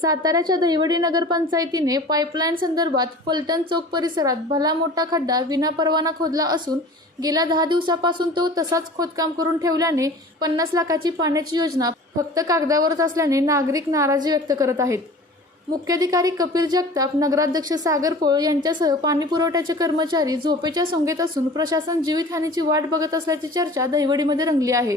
साताऱ्याच्या दहिवडी नगरपंचायतीने पाईपलाईन संदर्भात फलटण चौक परिसरात भला मोठा खड्डा विनापरवाना खोदला असून गेल्या दहा दिवसापासून तो तसाच खोदकाम करून ठेवल्याने पन्नास लाखाची पाण्याची योजना फक्त कागदावरच असल्याने नागरिक नाराजी व्यक्त करत आहेत. मुख्याधिकारी कपिल जगताप नगराध्यक्ष सागर पोळ यांच्यासह पाणी पुरवठ्याचे कर्मचारी झोपेच्या सोंगेत असून प्रशासन जीवितहानीची वाट बघत असल्याची चर्चा दहिवडीमध्ये रंगली आहे.